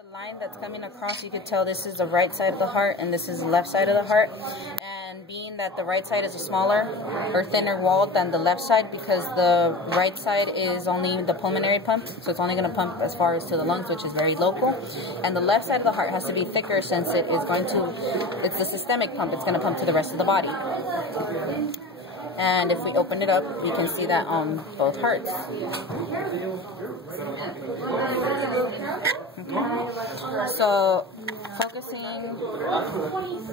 The line that's coming across, you could tell this is the right side of the heart and this is the left side of the heart. And being that the right side is a smaller or thinner walled than the left side, because the right side is only the pulmonary pump, so it's only going to pump as far as to the lungs, which is very local. And the left side of the heart has to be thicker since it is going to, it's the systemic pump, it's going to pump to the rest of the body. And if we open it up, you can see that on both hearts. Okay. So focusing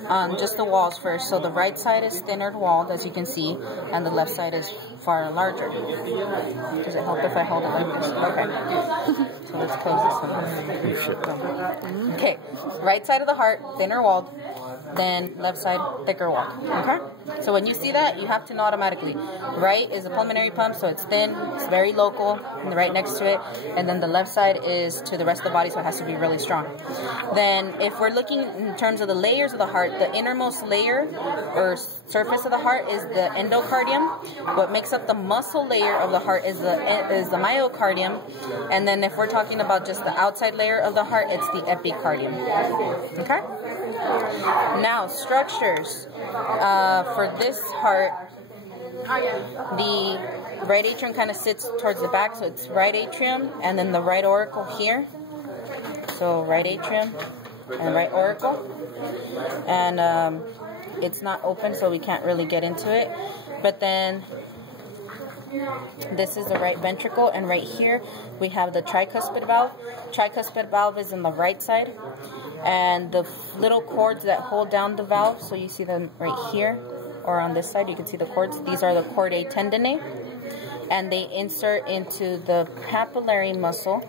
on just the walls first. So the right side is thinner walled, as you can see, and the left side is far larger. Does it help if I hold it like this? Okay. So let's close this one. Okay. Right side of the heart, thinner walled. Then left side, thicker walled. Okay? So when you see that, you have to know automatically. Right is a pulmonary pump, so it's thin, it's very local, and right next to it. And then the left side is to the rest of the body, so it has to be really strong. Then if we're looking in terms of the layers of the heart, the innermost layer or surface of the heart is the endocardium. What makes up the muscle layer of the heart is the myocardium. And then if we're talking about just the outside layer of the heart, it's the epicardium. Okay? Now, structures. For this heart, the right atrium kind of sits towards the back, so it's right atrium, and then the right auricle here. So right atrium and right auricle. And it's not open, so we can't really get into it. But then this is the right ventricle, and right here we have the tricuspid valve. Tricuspid valve is on the right side, and the little cords that hold down the valve, so you see them right here, or on this side, you can see the cords. These are the chordae tendineae, and they insert into the papillary muscle,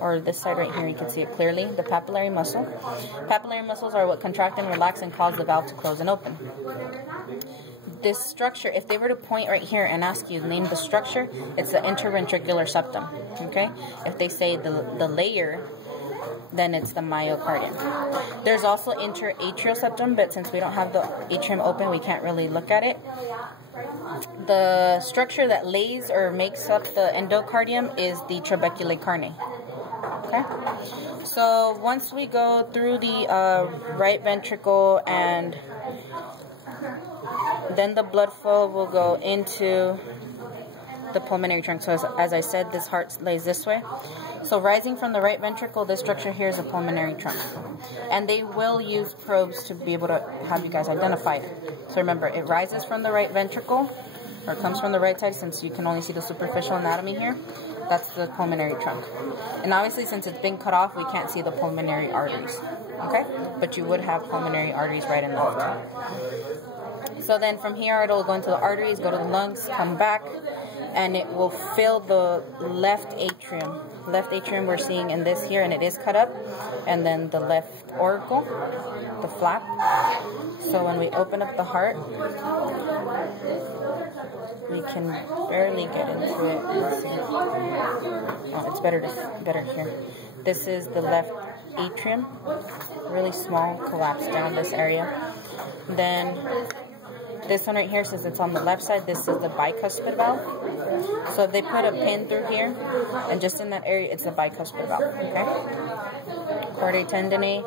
or this side right here, you can see it clearly, the papillary muscle. Papillary muscles are what contract and relax and cause the valve to close and open. This structure, if they were to point right here and ask you, name the structure, it's the interventricular septum, okay? If they say the layer, then it's the myocardium. There's also interatrial septum, but since we don't have the atrium open, we can't really look at it. The structure that lays or makes up the endocardium is the trabeculae carneae. Okay? So once we go through the right ventricle, and then the blood flow will go into the pulmonary trunk. So as I said, this heart lays this way. So rising from the right ventricle, this structure here is a pulmonary trunk. And they will use probes to be able to have you guys identify it. So remember, it rises from the right ventricle, or comes from the right side, since you can only see the superficial anatomy here. That's the pulmonary trunk. And obviously, since it's been cut off, we can't see the pulmonary arteries. Okay? But you would have pulmonary arteries right and left. So then from here, it'll go into the arteries, go to the lungs, come back, and it will fill the left atrium. Left atrium we're seeing in this here, and it is cut up. And then the left auricle, the flap. So when we open up the heart, we can barely get into it. Let's see. Oh, it's better here. This is the left atrium, really small, collapse down this area. Then this one right here, since it's on the left side, this is the bicuspid valve. So if they put a pin through here, and just in that area, it's the bicuspid valve, okay? Chordae tendineae,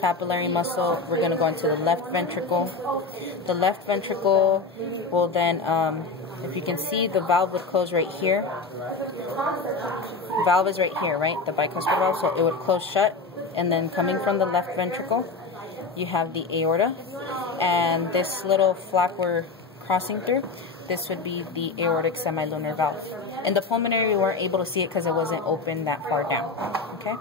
papillary muscle, we're going to go into the left ventricle. The left ventricle will then, if you can see, the valve would close right here. Valve is right here, right? The bicuspid valve, so it would close shut. And then coming from the left ventricle, you have the aorta. And this little flap we're crossing through, this would be the aortic semilunar valve. In the pulmonary, we weren't able to see it because it wasn't open that far down. Okay?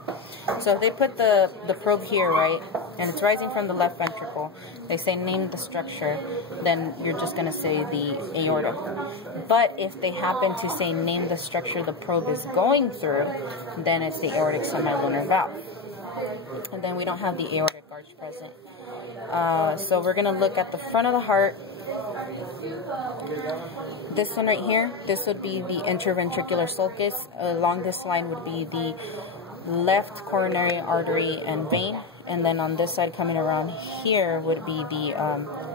So if they put the probe here, right, and it's rising from the left ventricle, they say name the structure, then you're just going to say the aorta. But if they happen to say name the structure the probe is going through, then it's the aortic semilunar valve. And then we don't have the aortic arch present. So we're going to look at the front of the heart. This one right here, this would be the interventricular sulcus. Along this line would be the left coronary artery and vein. And then on this side coming around here would be the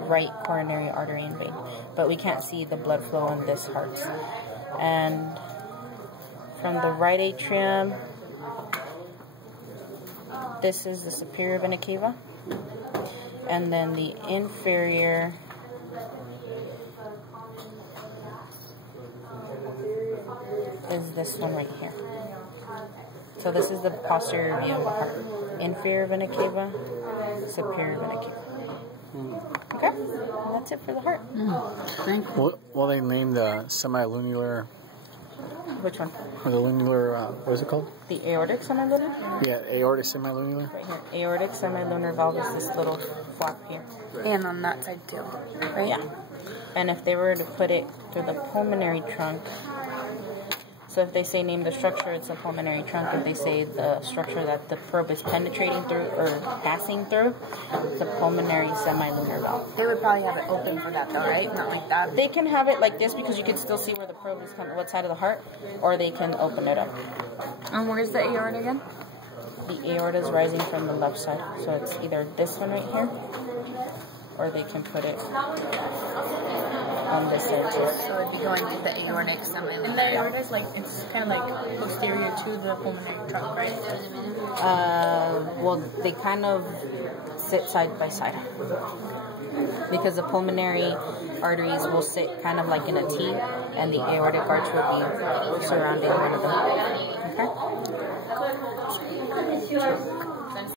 right coronary artery and vein. But we can't see the blood flow in this heart. And from the right atrium, This is the superior vena cava. And then the inferior is this one right here. So this is the posterior view of the heart. Inferior vena cava, superior vena cava. Okay, and that's it for the heart. Thank you. Well, they named the semilunar. Which one? Or the lunar, what is it called? The aortic semilunar? Yeah, aortic semilunar. Right here. Aortic semilunar valve is this little flap here. And on that side too, right? Yeah. And if they were to put it through the pulmonary trunk, so if they say name the structure, it's a pulmonary trunk. If they say the structure that the probe is penetrating through or passing through, the pulmonary semilunar valve. They would probably have it open for that though, right? Not like that. They can have it like this because you can still see where the probe is coming, what side of the heart, or they can open it up. And where's the aorta again? The aorta is rising from the left side, so it's either this one right here, or they can put it on this side too. So it'd be going to the aortic semilunar. And the aorta is like, it's kind of like posterior to the pulmonary trunk, right? Well, they kind of sit side by side. Because the pulmonary arteries will sit kind of like in a T, and the aortic arch will be surrounding one of them. Okay?